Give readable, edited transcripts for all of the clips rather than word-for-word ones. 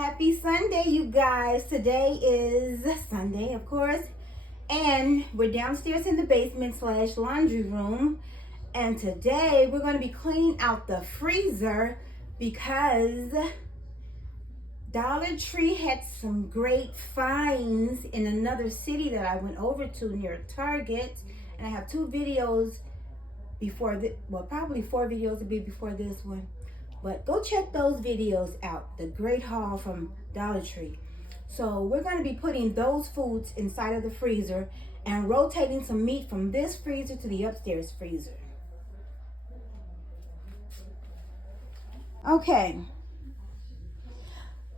Happy Sunday, you guys. Today is Sunday, of course, and we're downstairs in the basement / laundry room, and today we're going to be cleaning out the freezer because Dollar Tree had some great finds in another city that I went over to near Target, and I have 2 videos before probably 4 videos to be before this one. But go check those videos out, the great haul from Dollar Tree. So we're going to be putting those foods inside of the freezer and rotating some meat from this freezer to the upstairs freezer. Okay.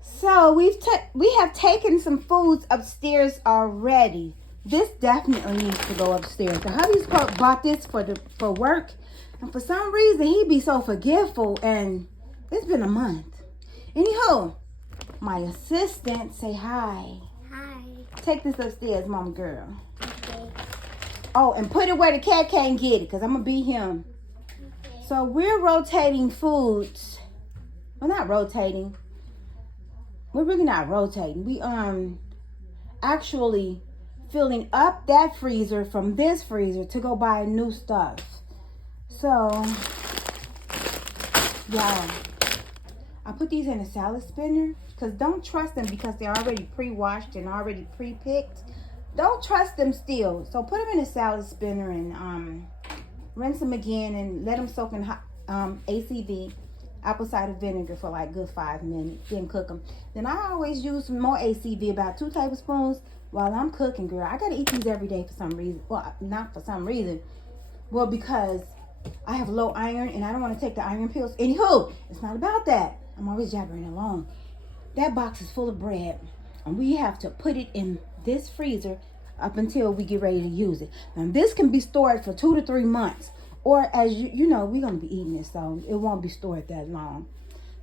So we have taken some foods upstairs already. This definitely needs to go upstairs. The hubby's bought this for work, and for some reason he be so forgetful, and it's been a month. Anyhow, my assistant, say hi. Hi. Take this upstairs, mama girl. Okay. Oh, and put it where the cat can't get it, because I'm going to beat him. Okay. So we're rotating foods. Well, not rotating. We're really not rotating. We actually filling up that freezer from this freezer to go buy new stuff. So, yeah. I put these in a salad spinner because don't trust them because they're already pre-washed and already pre-picked. Don't trust them still. So put them in a salad spinner and rinse them again and let them soak in hot, ACV, apple cider vinegar, for like good 5 minutes. Then cook them. Then I always use some more ACV, about 2 tablespoons while I'm cooking, girl. I gotta eat these every day for some reason. Well, not for some reason. Well, because I have low iron and I don't want to take the iron pills. Anywho, it's not about that. I'm always jabbering along. That box is full of bread, and we have to put it in this freezer up until we get ready to use it. Now, this can be stored for 2 to 3 months, or as you know, we're going to be eating it, so it won't be stored that long.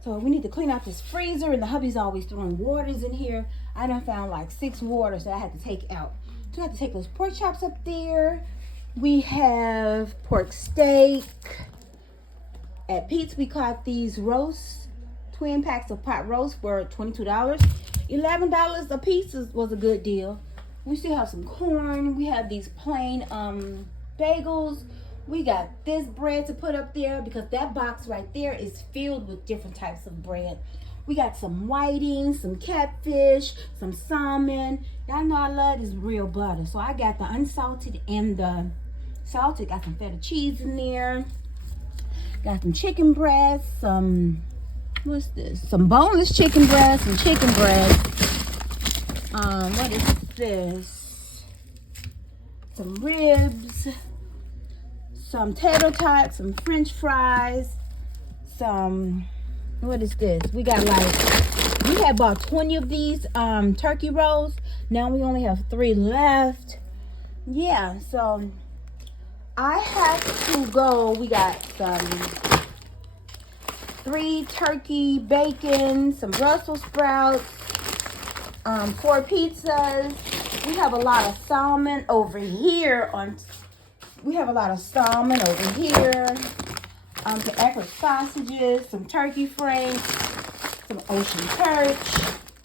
So we need to clean out this freezer, and the hubby's always throwing waters in here. I done found like 6 waters that I had to take out. So I have to take those pork chops up there. We have pork steak. At Pete's, we caught these roasts. Twin packs of pot roast for $22. $11 a piece was a good deal. We still have some corn. We have these plain bagels. We got this bread to put up there because that box right there is filled with different types of bread. We got some whiting, some catfish, some salmon. Y'all know I love this real butter. So I got the unsalted and the salted. Got some feta cheese in there. Got some chicken breasts, what's this? Some boneless chicken breast, some chicken breast. What is this? Some ribs, some tater tots, some French fries, some, what is this? We got we had bought 20 of these turkey rolls. Now we only have 3 left. Yeah, so I have to go. We got some 3 turkey bacon, some Brussels sprouts, 4 pizzas. We have a lot of salmon over here some Ecker's sausages, some turkey franks, some ocean perch,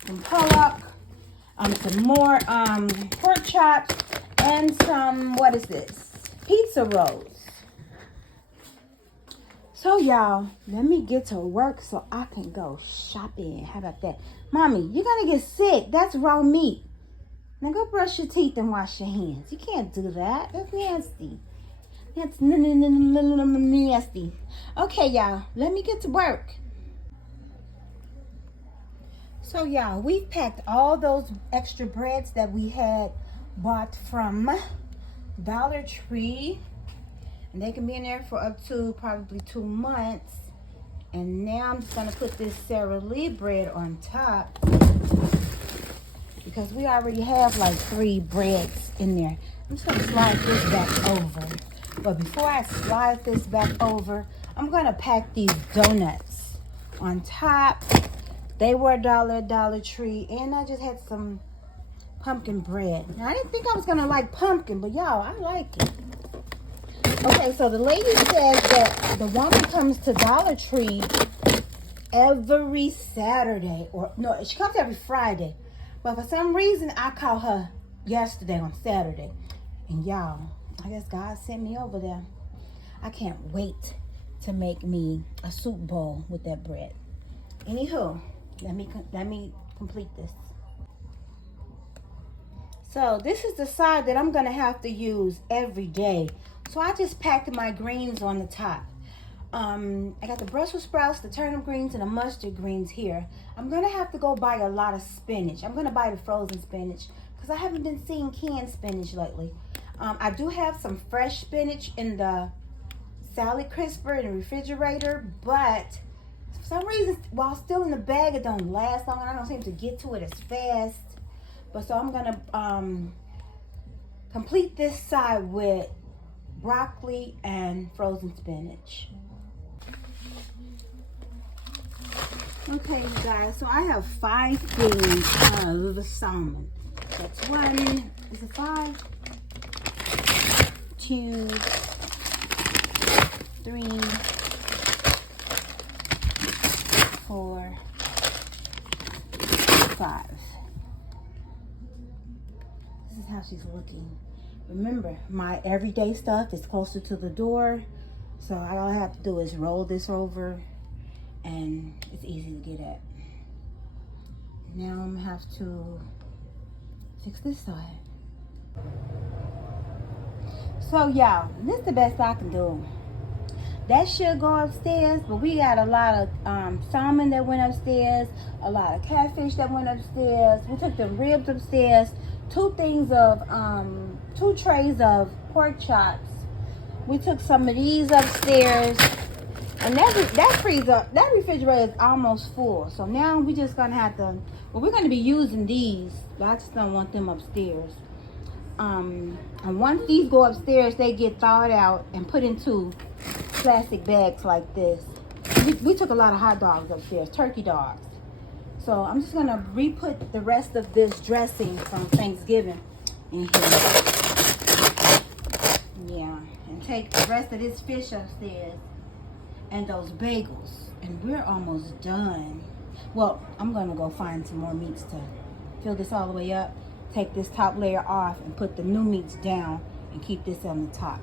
some pollock, some more pork chops, and some, what is this? Pizza rolls. So y'all, let me get to work so I can go shopping. How about that? Mommy, you're gonna get sick. That's raw meat. Now go brush your teeth and wash your hands. You can't do that. That's nasty. That's nasty. Okay, y'all, let me get to work. So y'all, we've packed all those extra breads that we had bought from Dollar Tree. And they can be in there for up to probably 2 months. And now I'm just going to put this Sara Lee bread on top because we already have like 3 breads in there. I'm just going to slide this back over. But before I slide this back over, I'm going to pack these donuts on top. They were $1 at Dollar Tree. And I just had some pumpkin bread. Now, I didn't think I was going to like pumpkin, but y'all, I like it. Okay, so the lady says that the woman comes to Dollar Tree every Saturday, or no, she comes every Friday. But for some reason, I called her yesterday on Saturday. And y'all, I guess God sent me over there. I can't wait to make me a soup bowl with that bread. Anywho, let me complete this. So this is the side that I'm gonna have to use every day. So I just packed my greens on the top. I got the Brussels sprouts, the turnip greens, and the mustard greens here. I'm gonna have to go buy a lot of spinach. I'm gonna buy the frozen spinach because I haven't been seeing canned spinach lately. I do have some fresh spinach in the salad crisper in the refrigerator, but for some reason, while still in the bag, it don't last long, and I don't seem to get to it as fast. But so I'm gonna complete this side with broccoli and frozen spinach. Okay, you guys, so I have 5 things of salmon. That's 1, is it 5? 2, 3, 4, 5. This is how she's looking. Remember, my everyday stuff is closer to the door, so all I have to do is roll this over and it's easy to get at. Now I'm gonna have to fix this side. So y'all, this is the best I can do. That should go upstairs, but we got a lot of salmon that went upstairs, a lot of catfish that went upstairs. We took the ribs upstairs, 2 trays of pork chops. We took some of these upstairs, and that refrigerator is almost full. So now we just gonna have to. Well, we're gonna be using these, but I just don't want them upstairs. And once these go upstairs, they get thawed out and put into plastic bags like this. We took a lot of hot dogs upstairs, turkey dogs. So I'm just gonna re-put the rest of this dressing from Thanksgiving in here. Yeah, and take the rest of this fish upstairs and those bagels. And we're almost done. Well, I'm gonna go find some more meats to fill this all the way up. Take this top layer off and put the new meats down and keep this on the top.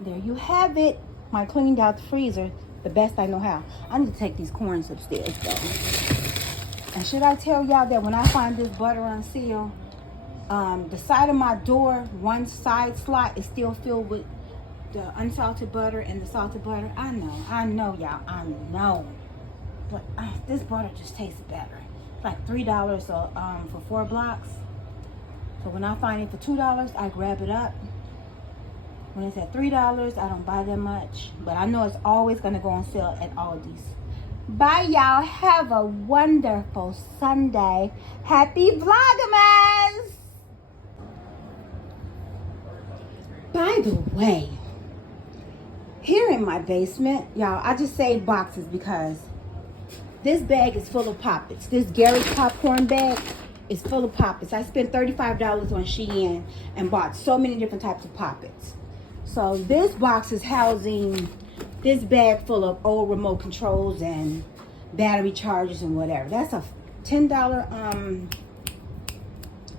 There you have it. My cleaned out the freezer the best I know how. I need to take these corns upstairs though. And should I tell y'all that when I find this butter unsealed, the side of my door, one side slot is still filled with the unsalted butter and the salted butter. I know y'all, I know. But this butter just tastes better. It's like $3 for 4 blocks. So when I find it for $2, I grab it up. When it's at $3, I don't buy that much. But I know it's always going to go on sale at Aldi's. Bye, y'all. Have a wonderful Sunday. Happy Vlogmas! By the way, here in my basement, y'all, I just saved boxes because this bag is full of Poppets. This Garrett's popcorn bag is full of Poppets. I spent $35 on Shein and bought so many different types of Poppets. So this box is housing this bag full of old remote controls and battery chargers and whatever. That's a $10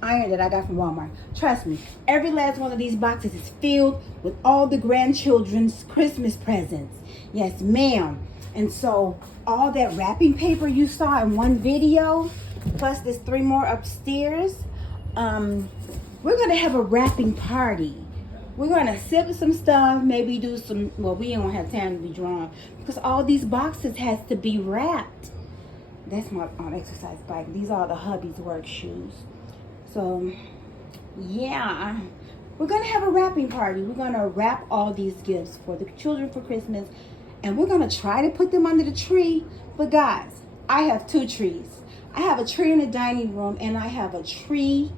iron that I got from Walmart. Trust me, every last one of these boxes is filled with all the grandchildren's Christmas presents. Yes, ma'am. And so all that wrapping paper you saw in one video, plus there's 3 more upstairs, we're gonna have a wrapping party. We're gonna sip some stuff, maybe do some, well, we ain't gonna have time to be drawn because all these boxes has to be wrapped. That's my exercise bike. These are the hubby's work shoes. So yeah, we're gonna have a wrapping party. We're gonna wrap all these gifts for the children for Christmas, and we're gonna try to put them under the tree. But guys, I have 2 trees. I have a tree in the dining room and I have a tree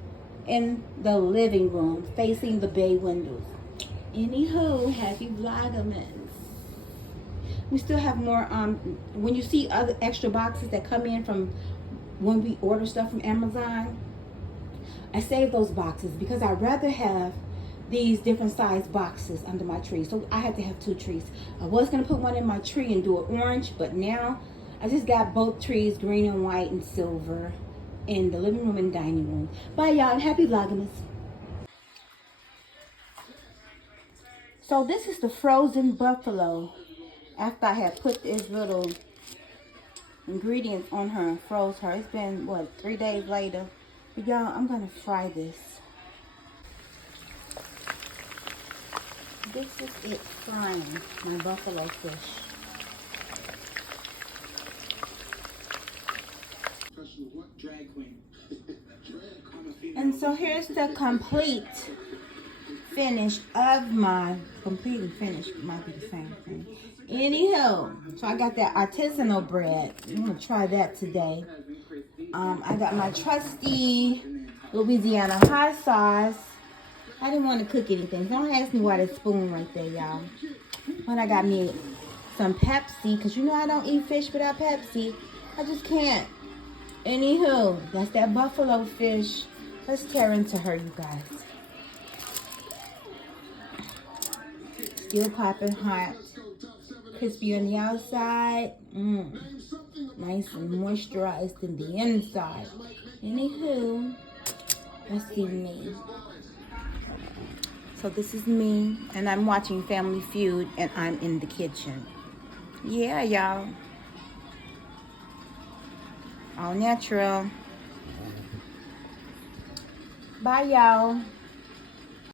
in the living room facing the bay windows. Anywho, happy Vlogmas. We still have more, when you see other extra boxes that come in from when we order stuff from Amazon, I save those boxes because I'd rather have these different size boxes under my tree. So I had to have 2 trees. I was gonna put one in my tree and do it orange, but now I just got both trees, green and white and silver, in the living room and dining room. Bye, y'all, and happy Vlogmas. So this is the frozen buffalo. After I had put this little ingredients on her and froze her. It's been, what, 3 days later. But y'all, I'm going to fry this. This is it frying my buffalo fish. And so here's the complete finish of my, complete and finished might be the same thing. Anywho, so I got that artisanal bread. I'm gonna try that today. I got my trusty Louisiana hot sauce. I didn't want to cook anything. Don't ask me why that spoon right there, y'all. But I got me some Pepsi, because you know I don't eat fish without Pepsi. I just can't. Anywho, that's that buffalo fish. Let's tear into her, you guys. Still popping hot. Crispy on the outside. Nice and moisturized in the inside. Anywho, let's see me. So this is me, and I'm watching Family Feud, and I'm in the kitchen. Yeah, y'all. All natural. Bye, y'all.